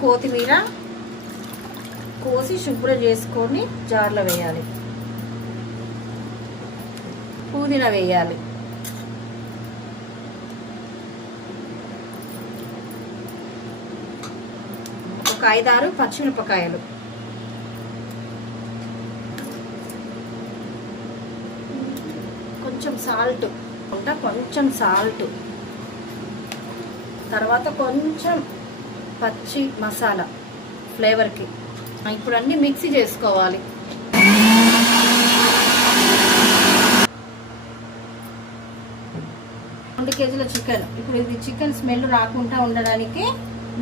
కొత్తిమీర కోసి శుభ్రం చేసుకొని జార్లో వేయాలి. పుదీనా వేయాలి. ఒక 5-6 పచ్చిమిరపకాయలు, కొంచెం సాల్ట్, తర్వాత కొంచెం పచ్చి మసాలా ఫ్లేవర్కి. ఇప్పుడు అన్నీ మిక్సీ చేసుకోవాలి. రెండు కేజీల చికెన్. ఇప్పుడు ఇది చికెన్ స్మెల్ రాకుండా ఉండడానికి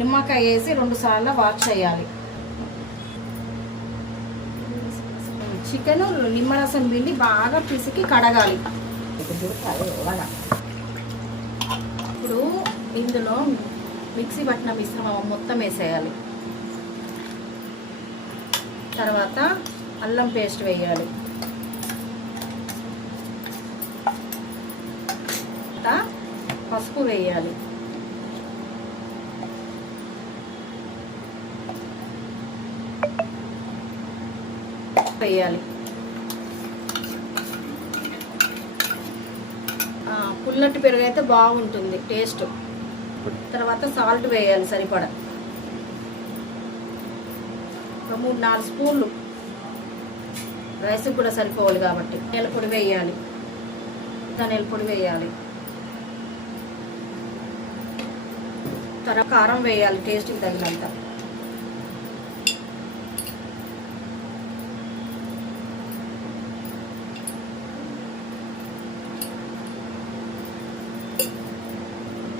నిమ్మకాయ వేసి 2 సార్లు వాష్ చేయాలి. చికెన్ నిమ్మరసం పిండి బాగా పిసికి కడగాలి. ఇప్పుడు ఇందులో మిక్సీ పట్టిన మిశ్రమం మొత్తం వేసేయాలి. తర్వాత అల్లం పేస్ట్ వేయాలి. పసుపు వేయాలి. పుల్లటి పెరుగు అయితే బాగుంటుంది టేస్ట్. తర్వాత సాల్ట్ వేయాలి సరిపడా. ఒక 3-4 స్పూన్లు, రైస్కి కూడా సరిపోవాలి కాబట్టి. ధనియాల పొడి వేయాలి. తర్వాత కారం వేయాలి టేస్ట్కి తగినంత.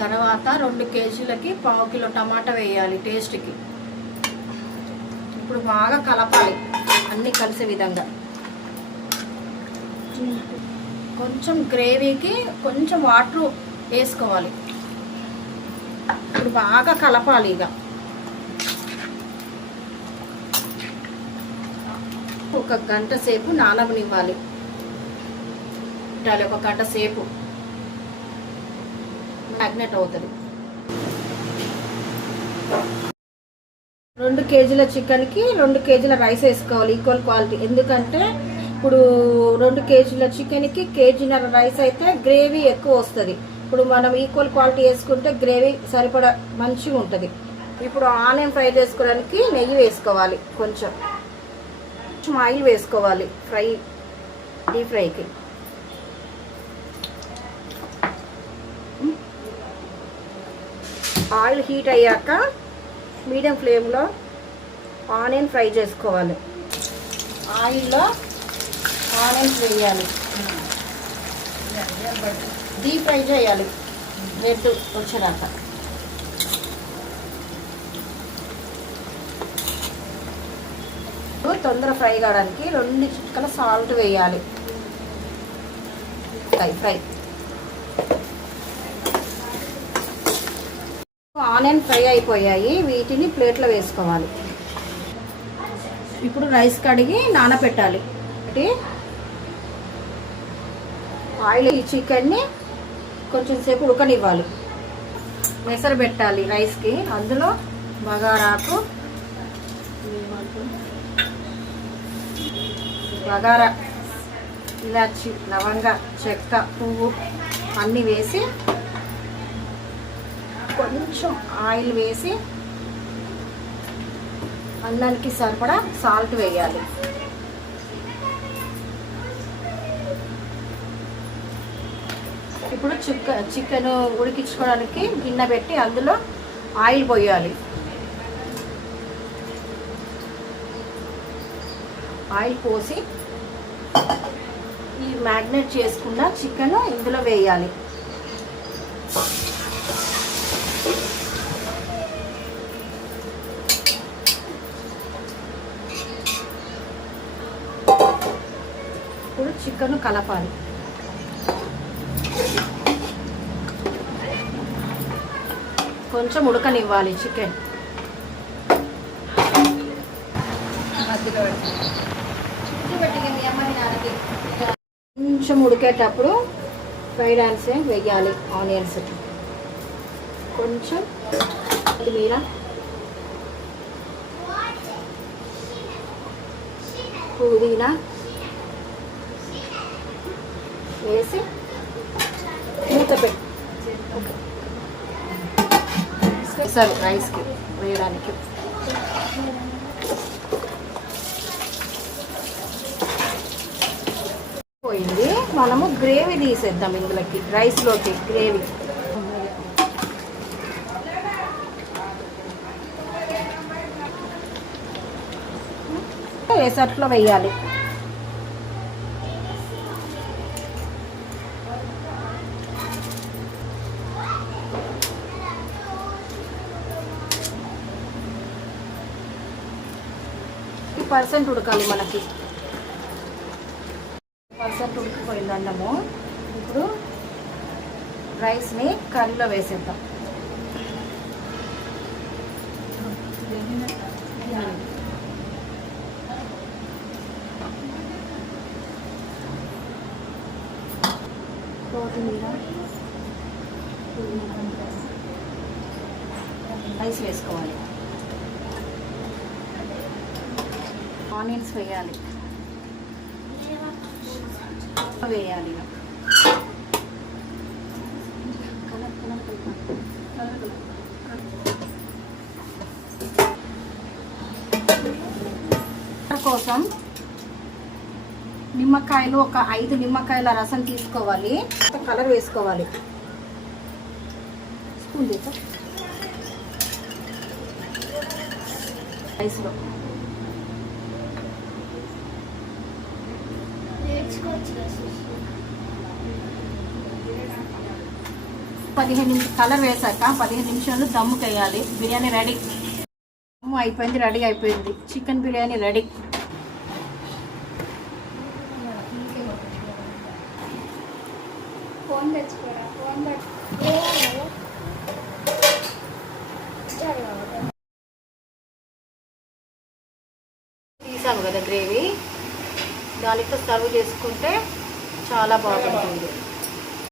తర్వాత 2 కేజీలకి 1/2 కిలో టమాటా వేయాలి టేస్ట్కి. ఇప్పుడు బాగా కలపాలి అన్నీ కలిసే విధంగా. కొంచెం గ్రేవీకి కొంచెం వాటర్ వేసుకోవాలి. ఇప్పుడు బాగా కలపాలి. ఇక 1 గంట సేపు నానబనివ్వాలి. 1 గంట సేపు మ్యాగ్నెట్ అవుతుంది. 2 కేజీల చికెన్కి 2 కేజీల రైస్ వేసుకోవాలి ఈక్వల్ క్వాలిటీ. ఎందుకంటే ఇప్పుడు 2 కేజీల చికెన్కి 1.5 కేజీల రైస్ అయితే గ్రేవీ ఎక్కువ వస్తుంది. ఇప్పుడు మనం ఈక్వల్ క్వాలిటీ వేసుకుంటే గ్రేవీ సరిపడా మంచిగా ఉంటుంది. ఇప్పుడు ఆనియన్ ఫ్రై చేసుకోవడానికి నెయ్యి వేసుకోవాలి. కొంచెం ఆయిల్ వేసుకోవాలి డీప్ ఫ్రైకి. ఆయిల్ హీట్ అయ్యాక మీడియం ఫ్లేమ్లో ఆనియన్ ఫ్రై చేసుకోవాలి. ఆయిల్లో ఆనియన్స్ వేయాలి. డీప్ ఫ్రై చేయాలి రెడ్ వచ్చేదాకా. తొందర ఫ్రై కావడానికి 2 చిటికల సాల్ట్ వేయాలి. ఫ్రై ఆనియన్ ఫ్రై అయిపోయాయి. వీటిని ప్లేట్లో వేసుకోవాలి. ఇప్పుడు రైస్ కడిగి నానబెట్టాలి. ఆయిల్ ఈ చికెన్ని కొంచెం సేపు ఉడకనివ్వాలి. మెసరు పెట్టాలి రైస్కి. అందులో బగారాకు, బగారా, ఇలాచి, లవంగ, చెక్క, పువ్వు అన్నీ వేసి కొంచెం ఆయిల్ వేసి అన్నానికి సరిపడా సాల్ట్ వేయాలి. ఇప్పుడు చికెన్ ఉడికించుకోవడానికి గిన్నె పెట్టి అందులో ఆయిల్ పోయాలి. ఆయిల్ పోసి ఈ మ్యాగ్నేట్ చేసుకున్న చికెన్ ఇందులో వేయాలి. ఇప్పుడు చికెన్ కలపాలి. కొంచెం ఉడకనివ్వాలి చికెన్. కొంచెం ఉడికేటప్పుడు ఫ్రైడ్ ఆనియన్స్ వేయాలి. ఆనియన్స్ కొంచెం కొత్తిమీర పుదీనా వేసి మూత పెట్టి సరే రైస్కి వేయడానికి పోయింది. మనము గ్రేవీ తీసేద్దాం ఇందులోకి, రైస్లోకి గ్రేవీ. ఎసట్లో వేయాలి. పర్సెంట్ ఉడకాలి మనకి. పర్సెంట్ ఉడికిపోయింది అన్నము. ఇప్పుడు రైస్ని కర్రీలో వేసేద్దాం. రైస్ వేసుకోవాలి. ఆనియన్స్ వేయాలి. వేయాలి కోసం నిమ్మకాయలు ఒక 5 నిమ్మకాయల రసం తీసుకోవాలి. కలర్ వేసుకోవాలి. స్పూన్ తీసుకో. రైస్లో 15 నిమిషాలు కలర్ వేసాక 15 నిమిషాలు దమ్ముకి వేయాలి. బిర్యానీ రెడీ. దమ్ము అయిపోయింది, రెడీ అయిపోయింది. Chicken biryani ready. తీసాము కదా గ్రేవీ, దానితో సర్వ్ చేసుకుంటే చాలా బాగుంటుంది.